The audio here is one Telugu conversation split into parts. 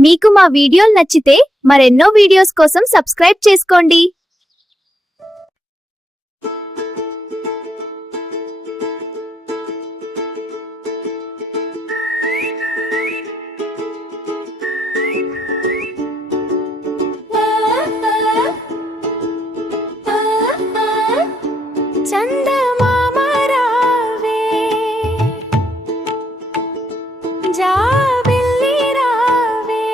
మీకు మా వీడియోలు నచ్చితే మరెన్నో వీడియోస్ కోసం సబ్స్క్రైబ్ చేసుకోండి. చందమామ రావే జాబిల్లి రావే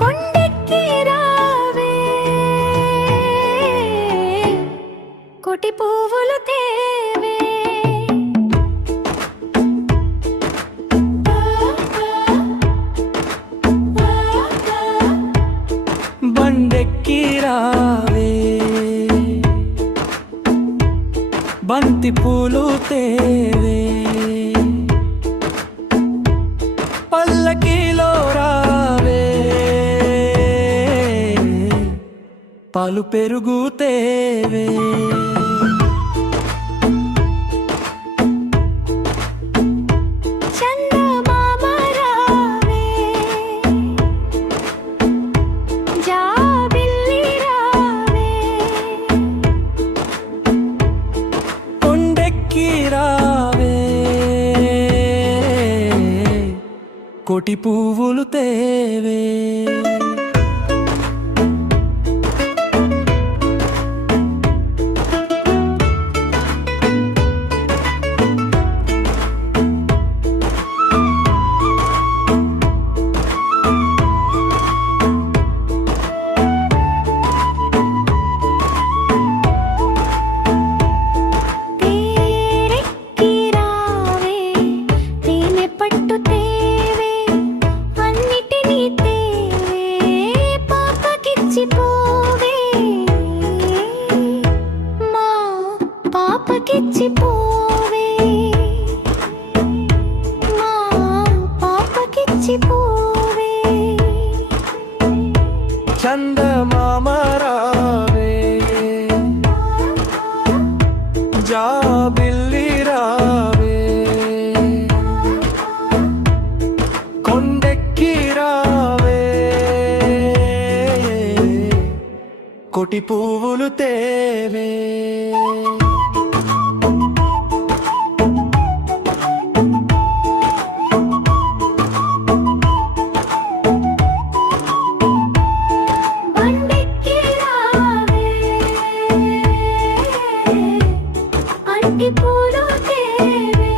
కొండెక్కి రావే కోటి పువ్వులు తేవే బండెక్కి రావే బంతి పూలు తేవే పల్లకీలో రావే పాలు పెరుగు తేవే చందమామ రావే జాబిల్లి రావే కొండెక్కి రావే కోటి పువ్వులు తేవే తేరెక్కి రావే తేనె పట్టు తేవే అన్నిటినీ తేవే పాపకిచ్చి పోవే మా పాపకిచ్చి పోవే మా పాపకిచ్చి పోవే చందమామ రావే జాబిల్లి రావే కొండెక్కి రావే కోటి పువ్వులు తేవే బండెక్కి రావే అంటి పూలు తేవే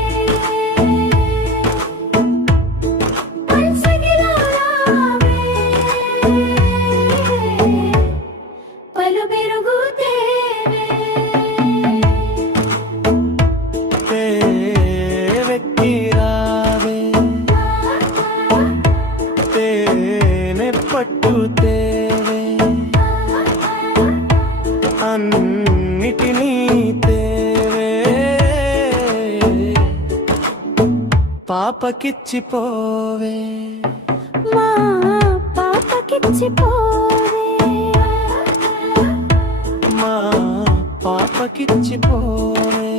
పల్సగిలో రావే పలు పెరుగు తేవే తేవెక్కి రావే తేనె పట్టు తేవే అన్నిటినీ తేవే పాపకిచ్చి పోవే మా పాపకిచ్చి పోవే మా పాపకిచ్చి పోవే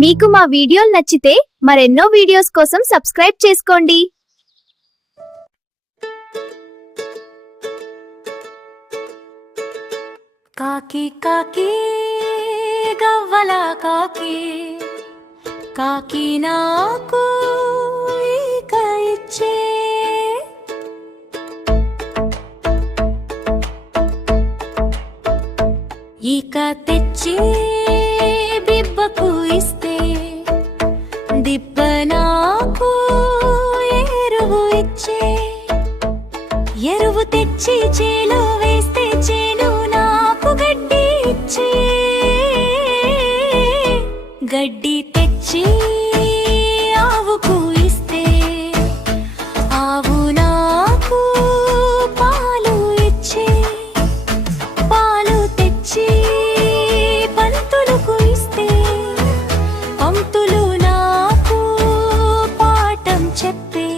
మీకు మా వీడియోలు నచ్చితే మరెన్నో వీడియోస్ కోసం సబ్స్క్రైబ్ చేసుకోండి. కాకి కాకి గవ్వల కాకి కాకి నాకు ఈక ఇచ్చే ఈక తెచ్చి బిబ్బకు ఇస్తే దిబ్బ నాకు ఎరువు ఇచ్చే ఎరువు తెచ్చి చేలో వేస్తే చేను నాకు గడ్డి ఇచ్చే గడ్డి తెచ్చి ఆవుకు ఇస్తే ఆవు నాకు పాలు ఇచ్చే పాలు తెచ్చి పంతులకు ఇస్తే పంతులు నాకు పాఠం చెప్పే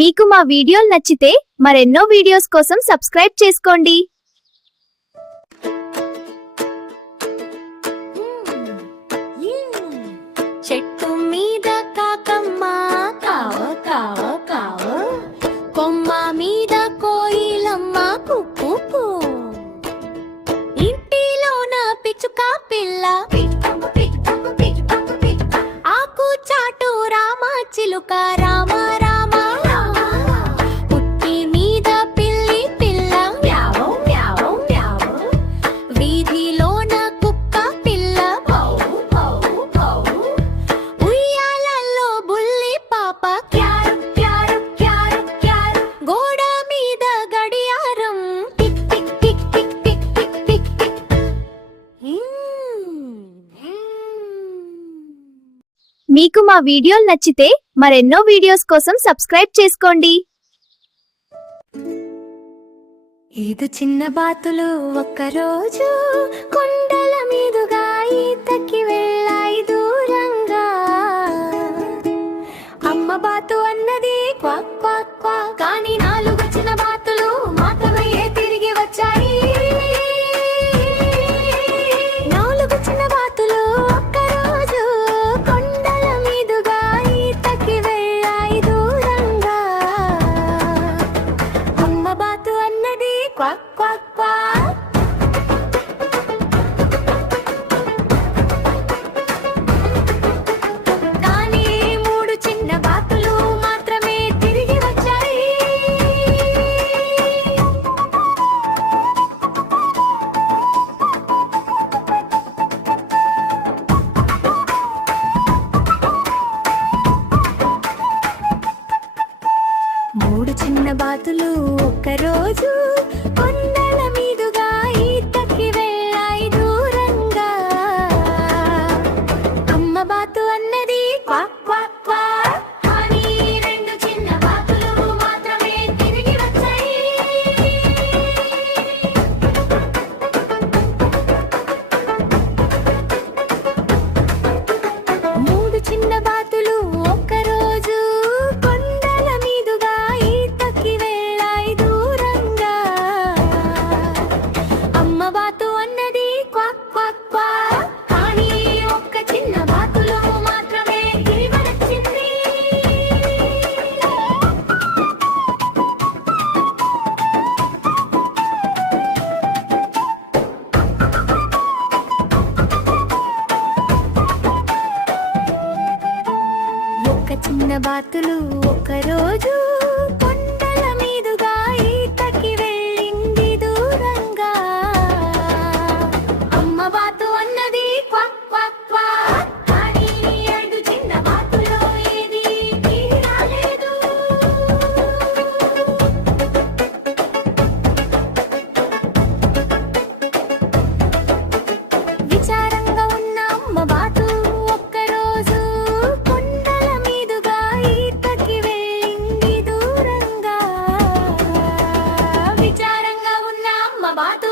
మీకు మా వీడియోలు నచ్చితే మరెన్నో వీడియోస్ కోసం సబ్స్క్రైబ్ చేసుకోండి. చెట్టు మీద కాకమ్మ కావ కావ కావ, కొమ్మ మీద కోయిలమ్మ కుక్కు, ఇంటిలోన పిచ్చుక పిల్ల ఆకు చాటు రామ చిలుక రామ రామ, పుట్టి మీద పిల్లి పిల్ల మ్యావ్ మ్యావ్ మ్యావ్, వీధిలోన కుక్క పిల్ల భౌ భౌ భౌ, ఉయ్యాలల్లో బుల్లి పాప క్యారు క్యారు క్యారు క్యారు, గోడ మీద గడియారం tick tick tick tick tick tick tick tick. మీకు మా వీడియోలు నచ్చితే మరెన్నో వీడియోస్ కోసం సబ్స్క్రైబ్ చేసుకోండి. ఇది చిన్న బాతులు ఒక్కరోజు కొండల మీదుగా ఈతకి వెళ్ళాయి దూరంగా. అమ్మ బాతు అన్నది క్వాక్ క్వాక్ క్వాక్, కానీ 4 చిన్న బాతులు మాత్రమే తిరిగి వచ్చాయి. 4 చిన్న బాతులు ఒక్కరోజు కొండల మీదుగా ఈతకి వెళ్ళాయి దూరంగా. అమ్మ బాతు అన్నది క్వాక్ క్వాక్ క్వాక్. కానీ 3 చిన్న బాతులు మాత్రమే తిరిగి వచ్చాయి. మూడు చిన్న బాతులు ఒక్కరోజు కొండల మీదుగా ఈతకి వెళ్ళాయి దూరంగా. అమ్మ బాతు అన్నది క్వాక్ క్వాక్ క్వాక్, కానీ 2 చిన్న బాతులు మాత్రమే తిరిగి వచ్చాయి. మూడు చిన్న బాతులు ఒక్కరోజు కొండల మీదుగా ఈతకి వెళ్ళాయి దూరంగా. అమ్మ బాతు అన్నది క్వాక్ క్వాక్ క్వాక్, కానీ 1 చిన్న బాతులు మాత్రమే తిరిగి వచ్చింది. ఒక్క చిన్న బాతులు ఒక్కరోజు కొండల మీదుగా ఈతకి వెళ్ళింది దూరంగా. అమ్మ బాతు అన్నది క్వాక్ క్వాక్ క్వాక్, కానీ 5 చిన్న బాతులు ఏది తిరిగి రాలేదు. విచారంగా ఉన్న అమ్మ బాతు ఒక్కరోజు కొండల మీదుగా ఈతకి వెళ్ళింది దూరంగా. విచారంగా ఉన్న అమ్మ బాతు